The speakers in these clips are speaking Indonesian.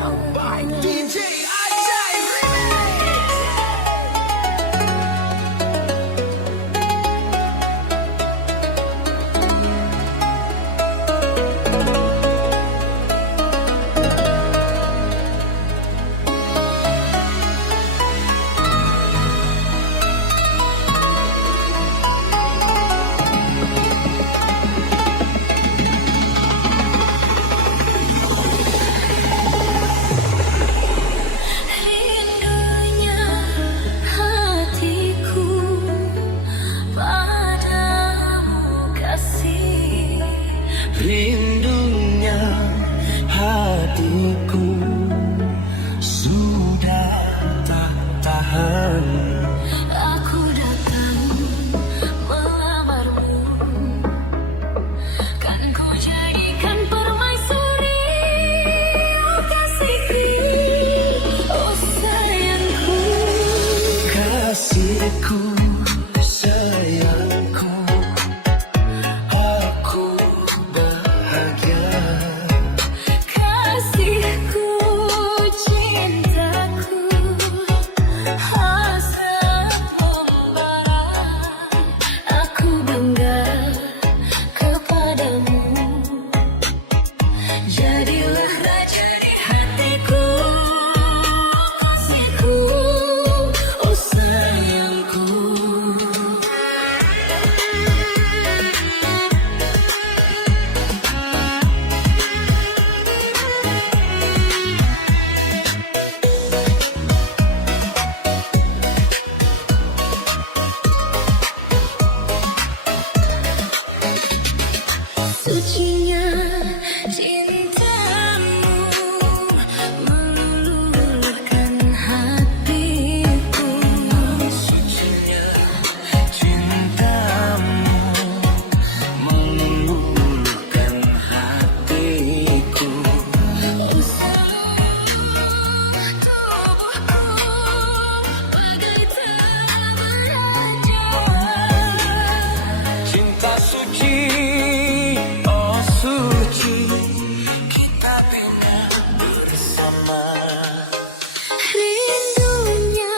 by DJ Ajay Remix. Rindunya hatiku sudah tak tahan. Aku datang melamarmu, kan ku jadikan permaisuri. Oh kasihku, oh sayangku, Kasihku, sayangku, aku bahagia. kasihku, cintaku, hasrat membara. Aku bangga kepadamu, jadilah raja di hatiku. Kasihku, oh sayangku. Sucinya cintamu meluluhkan hatiku. Sucinya cintamu meluluhkan hatiku. Oh seluruh tubuhku bagai tak beranjak. Cinta suci, oh suci, kita bina bersama. Rindunya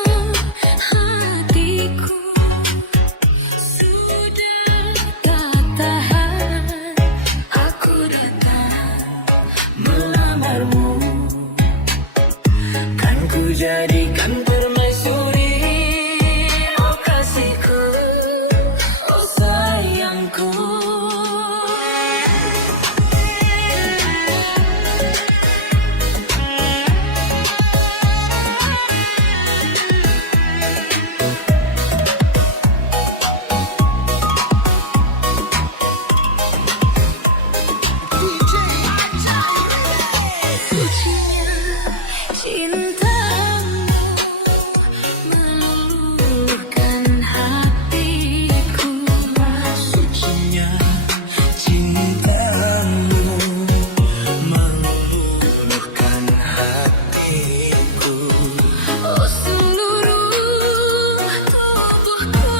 hatiku sudah tak tahan. Aku datang melamarmu, Kan ku jadikan permaisuri. oh kasihku, oh sayangku. DJ Ajay Remix. Sucinya cintamu meluluhkan hatiku. Sucinya cintamu meluluhkan hatiku. Oh seluruh tubuhku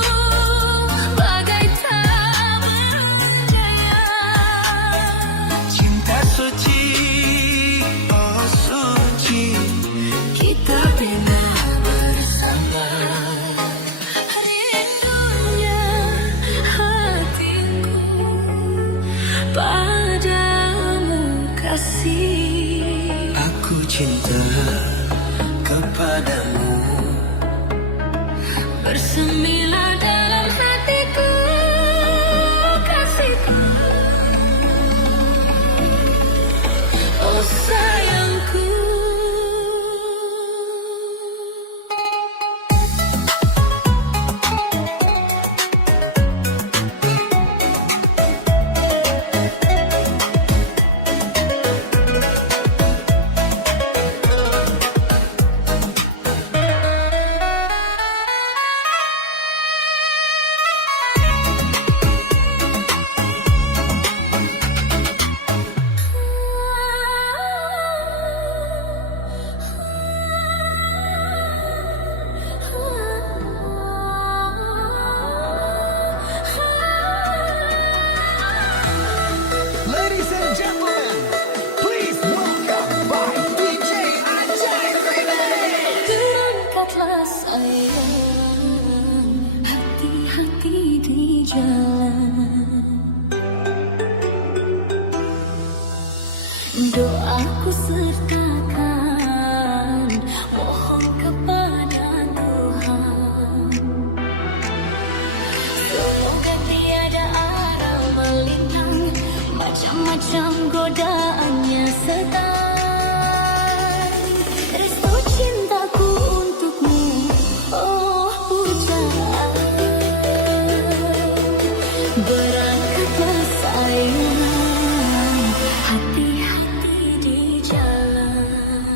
bagai tak beranjak. Cinta suci, oh suci, kita bina bersama. Rindunya hatiku padamu kasih. Aku cinta kepadamu. Bersemilah dalam hatiku, kasihku, oh sayangku. Doaku sertakan, mohon kepada Tuhan. Semoga tiada arah melintang, macam-macam godaannya setan. Restu cintaku untukmu, oh pujaan. Berangkatlah sayang, hati-hati di jalan.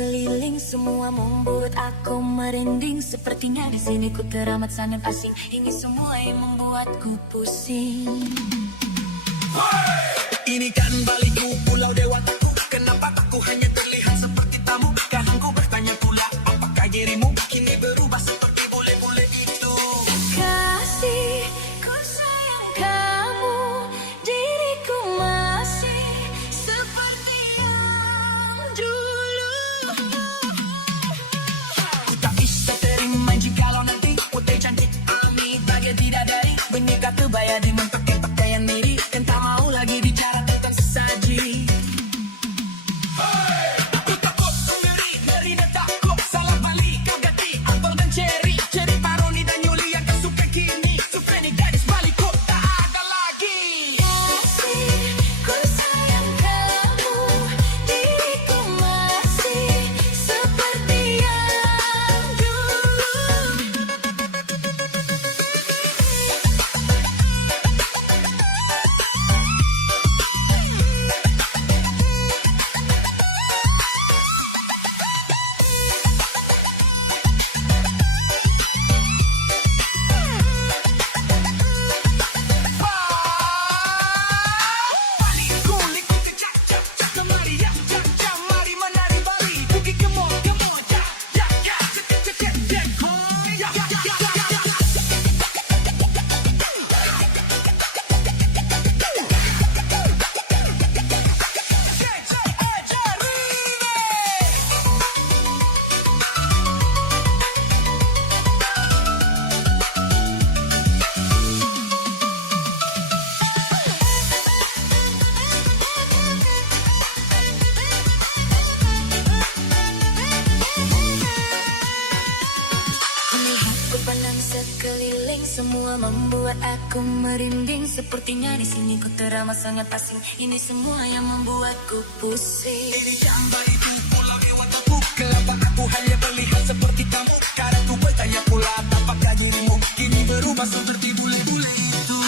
sekeliling semua membuat aku merinding. Sepertinya di sini ku teramat sangat asing. Ini semua yang membuatku pusing. Ini kan Baliku, pulau dewataku. Kenapa aku hanya terlihat seperti tamu? Kadang ku bertanya pula, apakah dirimu kini berubah seperti bule-bule itu? Kasih, ku sayang kamu. Diriku masih seperti yang dulu. Ku tak bisa terima jikalau nanti putih cantik Ami bagai bidadari, menikah kebaya dengan pakai pakaian miri, dan tak mau lagi bicara tentang sesaji. Aku takut sendiri, ngeri dan takut salah balik. Kau ganti apel dan cherry, cherry paroni dan Yuli yang kau suka kini. Sufreni gadis Baliku tak ada lagi. Kasih, ku sayang kamu. Diriku masih seperti yang dulu. Baliku, liku ke cak cak cak, kemari ya cak cak, mari menari Bali. Pergi ke mall, cak cak cak, cek cek cek cek, hoi, ya ya ya ya ya. Cek aja remix. Melihat pandang sekeliling semua membuat aku merinding. Sepertinya di sini kau teramat sangat asing. Ini semua yang membuatku pusing. Ini kan Baliku, pulau dewataku. Kenapa aku hanya terlihat seperti kamu? Kadang ku bertanya pula, apakah dirimu kini berubah seperti bule-bule itu?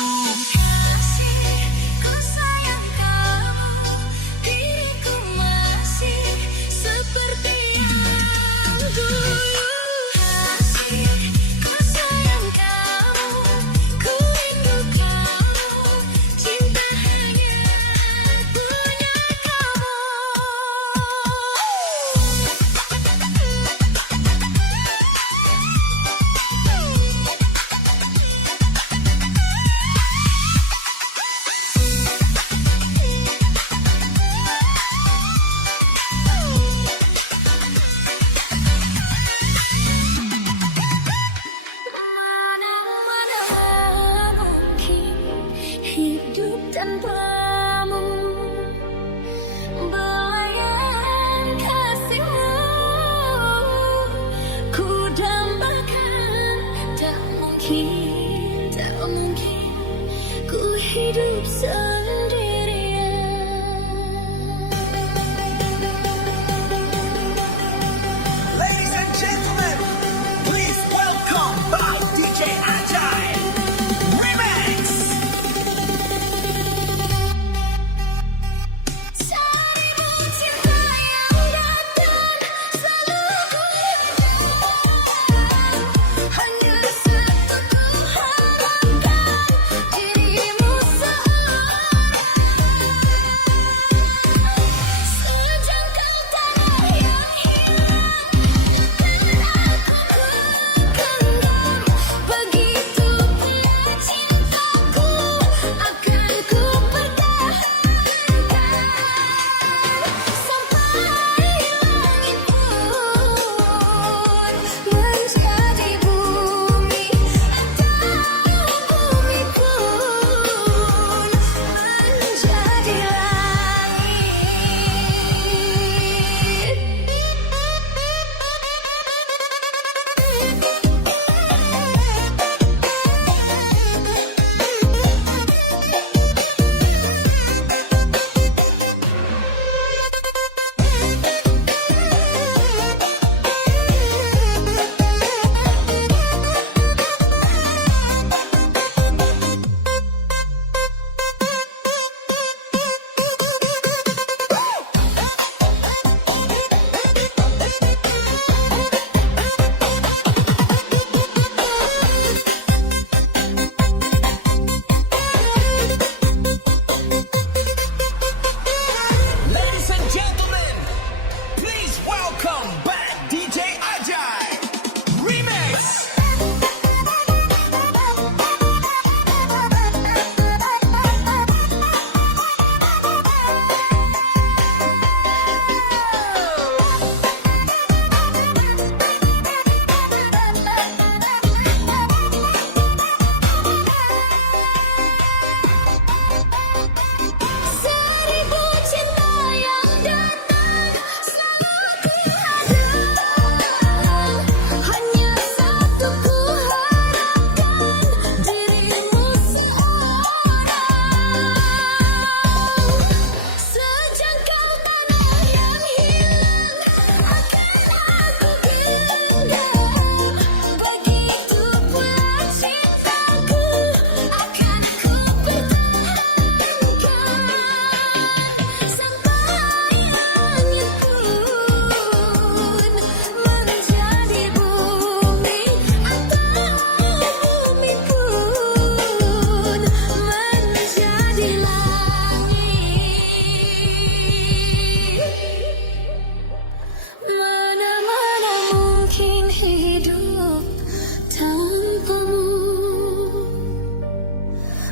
Kasih, ku sayang kamu. Diriku masih seperti yang dulu. Kasih, ku sayang kamu. Ku rindu kamu. Cinta hanya punya kamu. Mana mungkin hidup tanpamu. Belayan kasihmu ku dambakan. Tak mungkin ku hidup sendirian. Ladies and gentlemen, please welcome by DJ Ajay Remix. Carimu cinta yang datang selalu ku harapkan. Hanya satu ku harapkan, dirimu selalu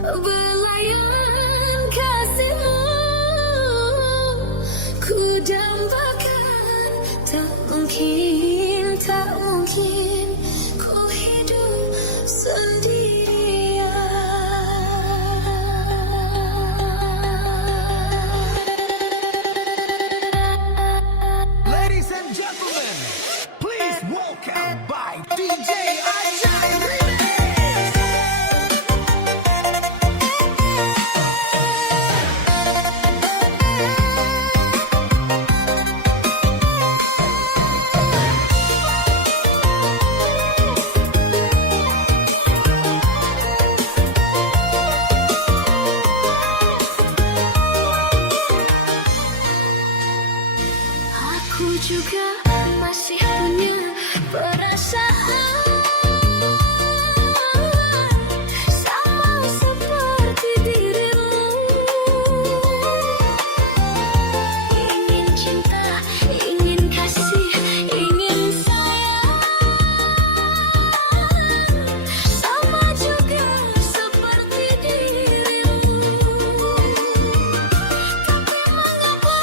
belayan kasihmu ku dambakan. Tak mungkin, tak mungkin ku hidup sendirian. Ladies and gentlemen, please welcome by DJ Ajay Remix. Aku juga masih punya perasaan sama seperti dirimu. Ingin cinta, ingin kasih, ingin sayang, sama juga seperti dirimu. Tapi mengapa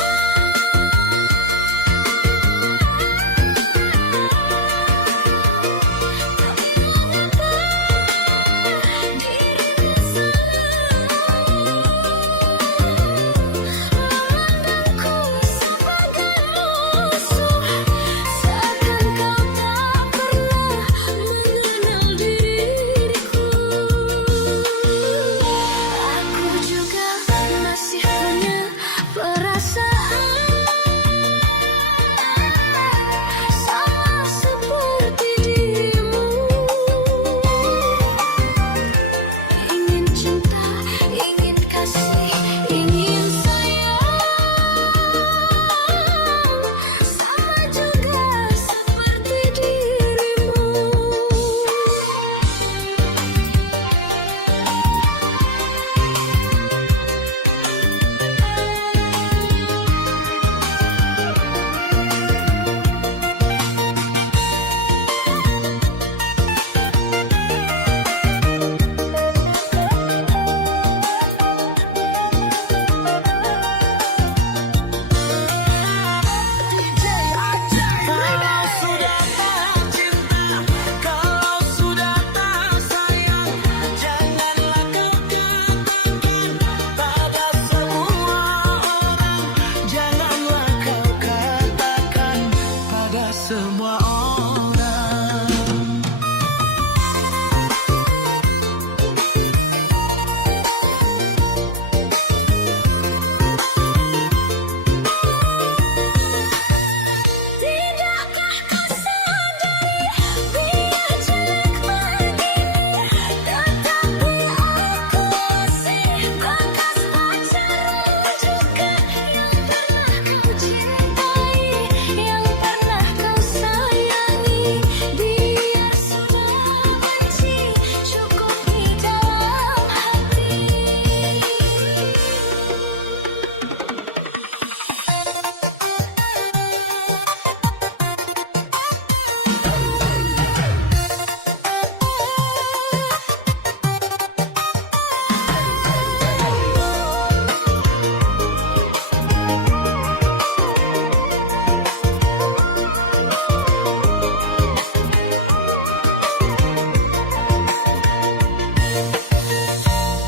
Semua orang Tidakkah kau sadari biar jelek begini, tetapi aku masih bekas pacarmu juga, yang pernah kau cintai, yang pernah kau sayangi. Biar semua benci cukup di dalam hati.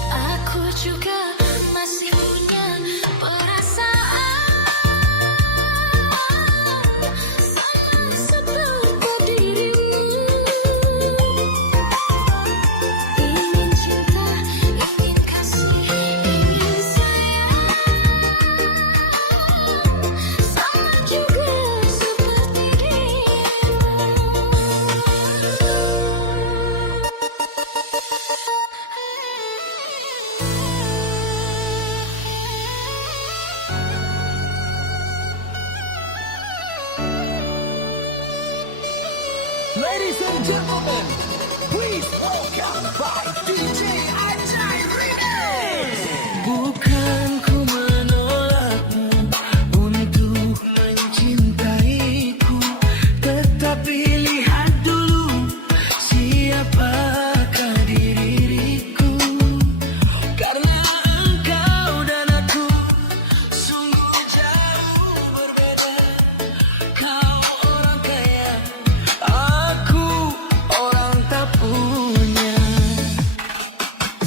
Aku juga masih punya perasaan sama seperti dirimu. Ingin cinta, ingin kasih, ingin sayang, sama juga seperti dirimu. Ladies and gentlemen, please welcome by DJ Ajay Remix. Bukan ku menolakmu untuk mencintaiku, tetapi lihat dulu siapakah diriku.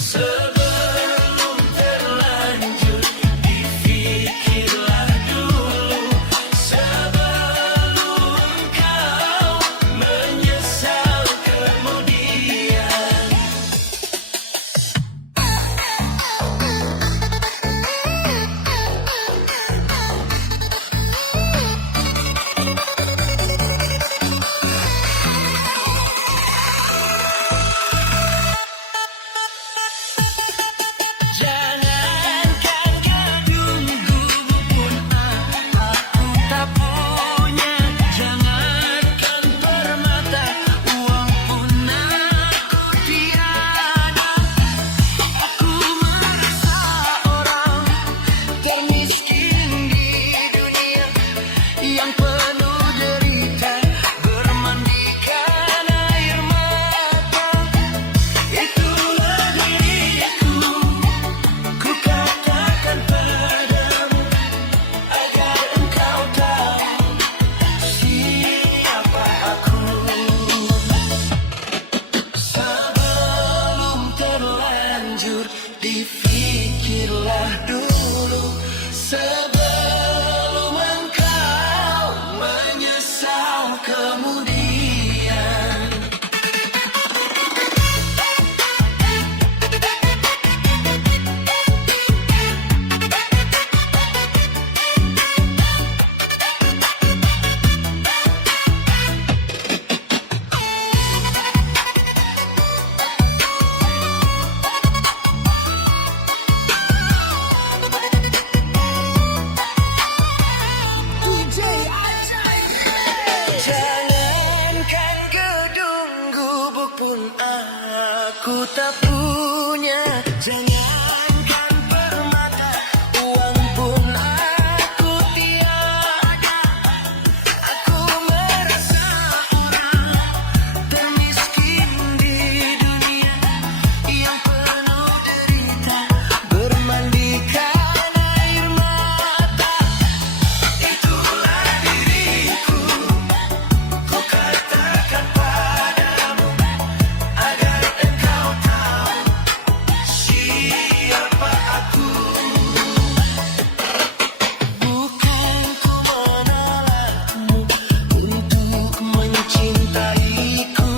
Sebelum terlanjur dipikirlah dulu, sebelum kau menyesal kemudian. Jangankan kedunggu pun aku tak punya, jangankan permata, uang pun aku tiada. Aku merasa orang termiskin di dunia yang penuh derita, bermandikan air mata. Itulah diriku, ku katakan padamu agar engkau tahu siapa aku. Sebelum terlanjur dipikirlah dulu, sebelum engkau menyesal kemudian. DJ Jangankan gedung gubuk pun aku tak punya, jangankan permata, uang pun aku tiada. Aku merasa orang termiskin di dunia yang penuh derita, bermandikan air mata. Itulah diriku, ku katakan padamu agar engkau tahu siapa aku. Bukan ku menolakmu untuk mencintaiku,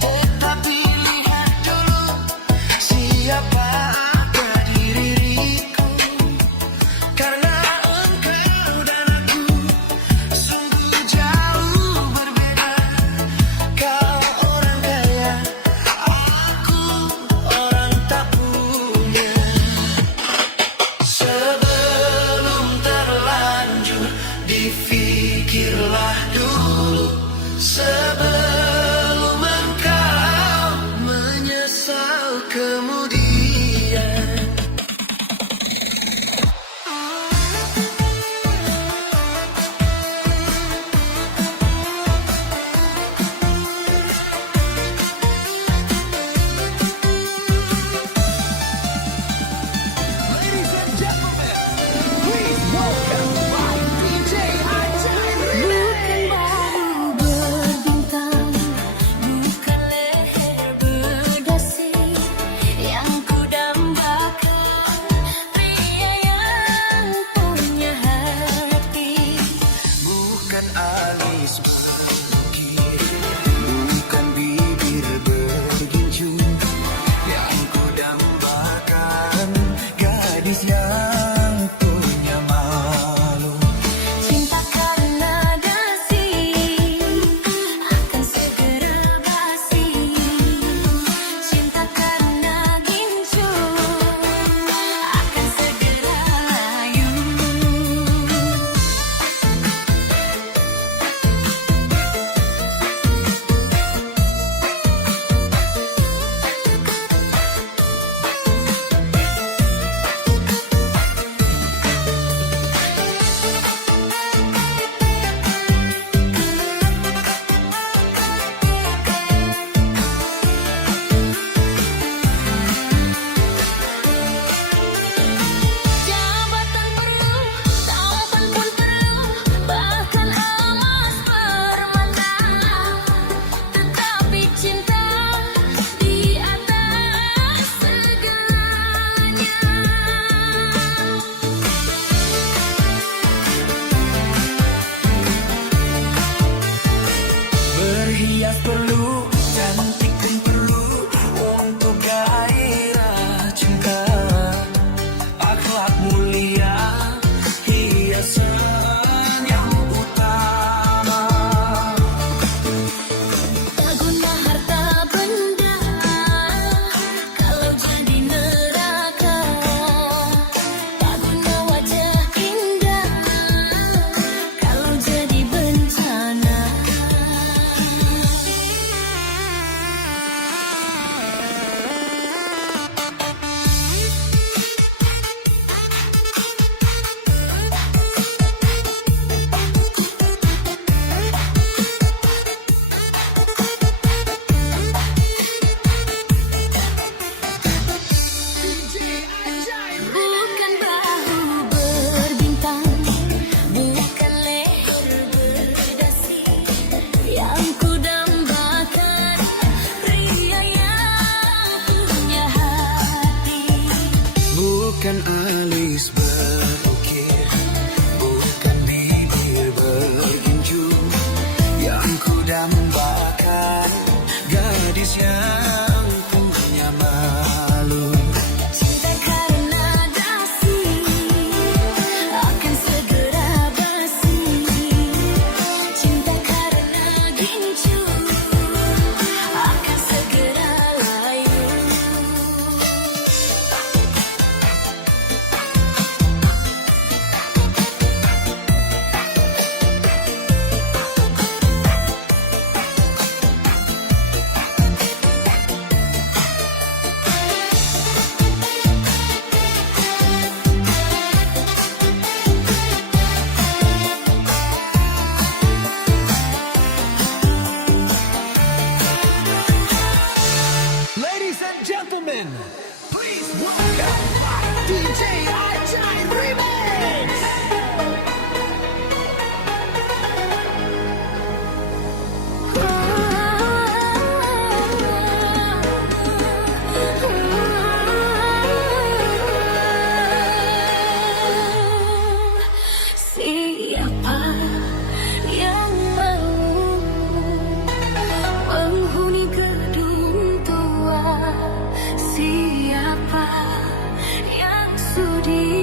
tetapi lihat dulu siapa ada di diriku. Karena engkau dan aku sungguh jauh berbeda. Kau orang kaya, aku orang tak punya. Sebelum terlanjur dipikirlah dulu, sebelum engkau menyesal kemudian. Ladies and gentlemen, please welcome by DJ Ajay. Bukan bau berbintang, bukan leher berdasi yang in. Please welcome by DJ Ajay Remix. Siapa yang mau menghuni gedung tua? Siapa yang sudi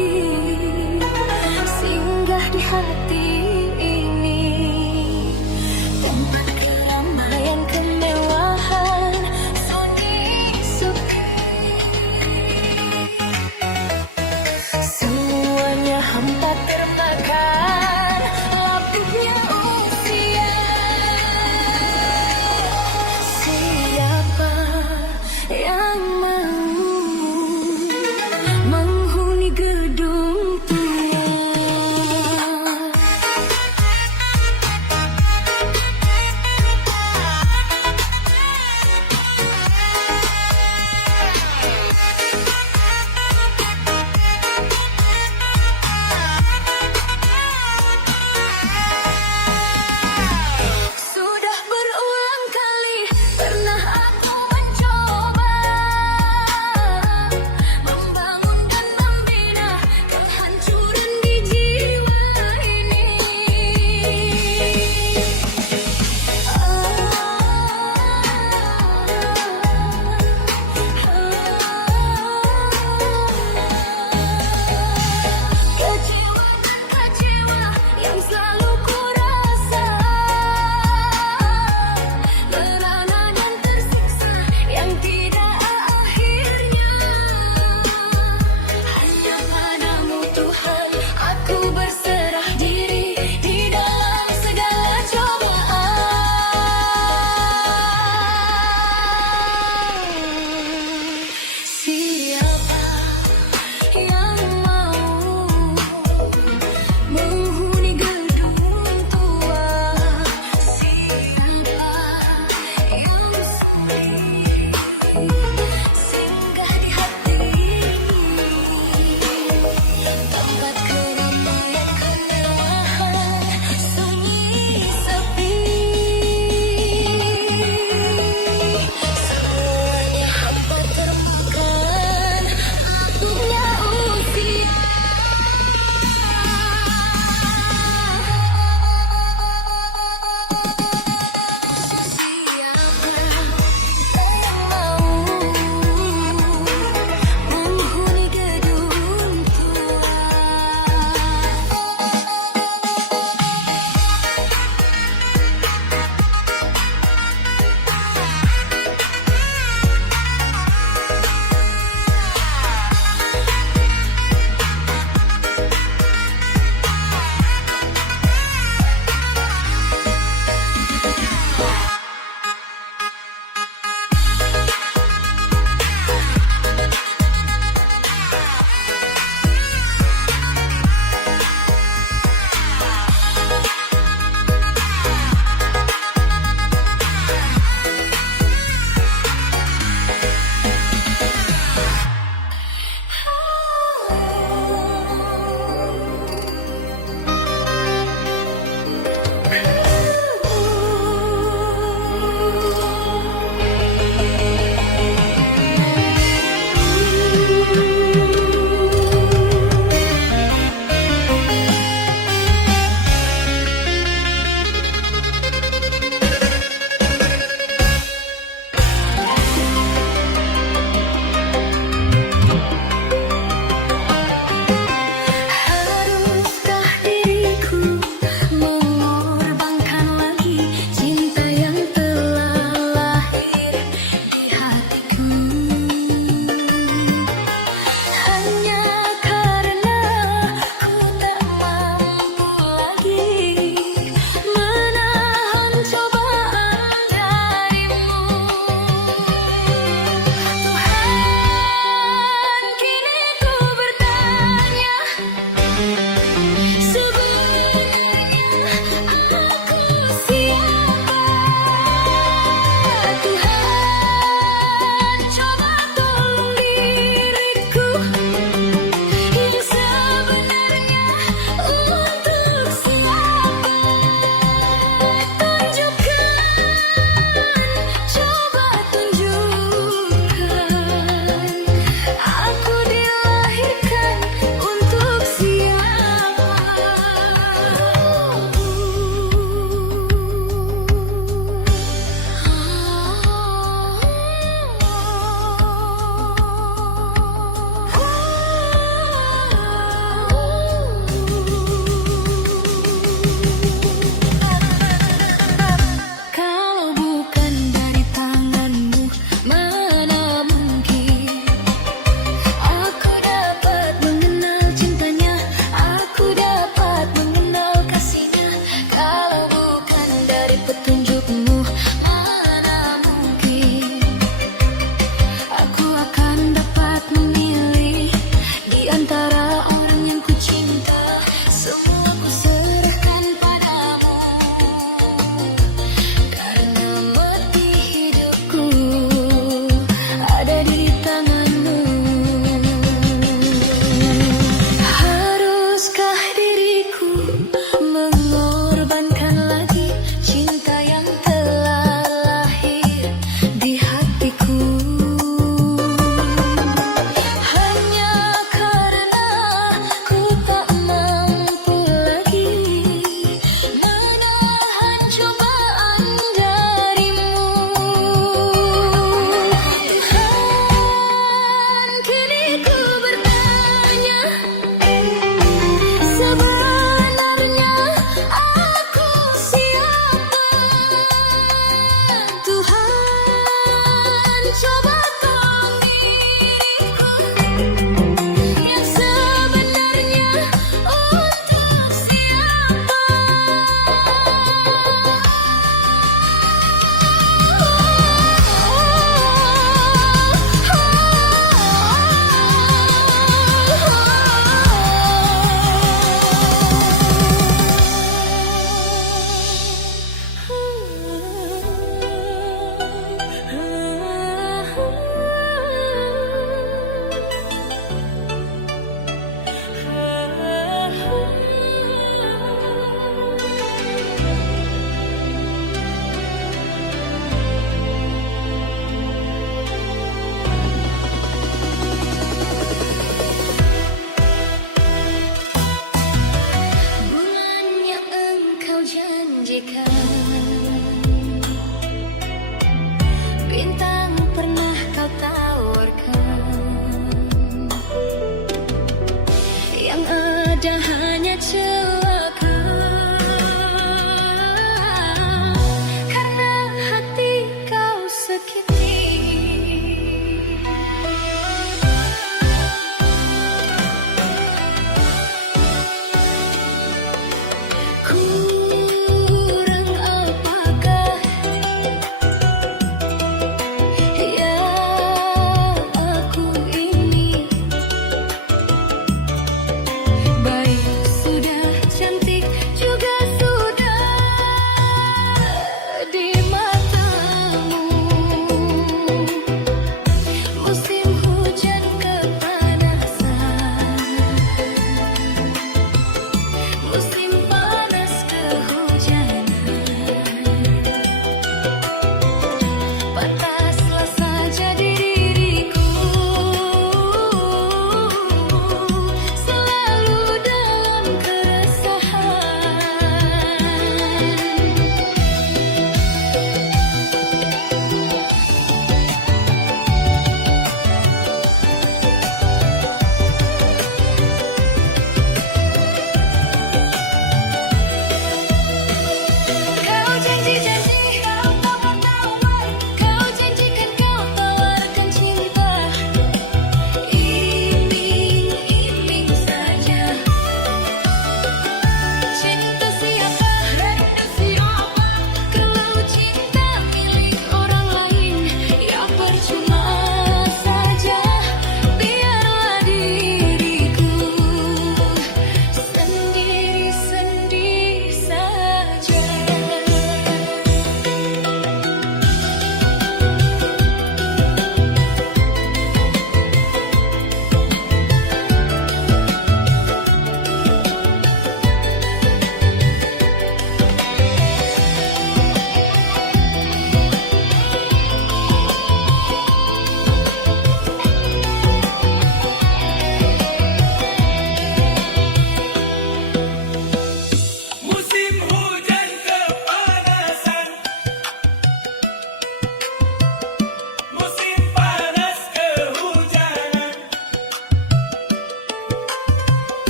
Padahal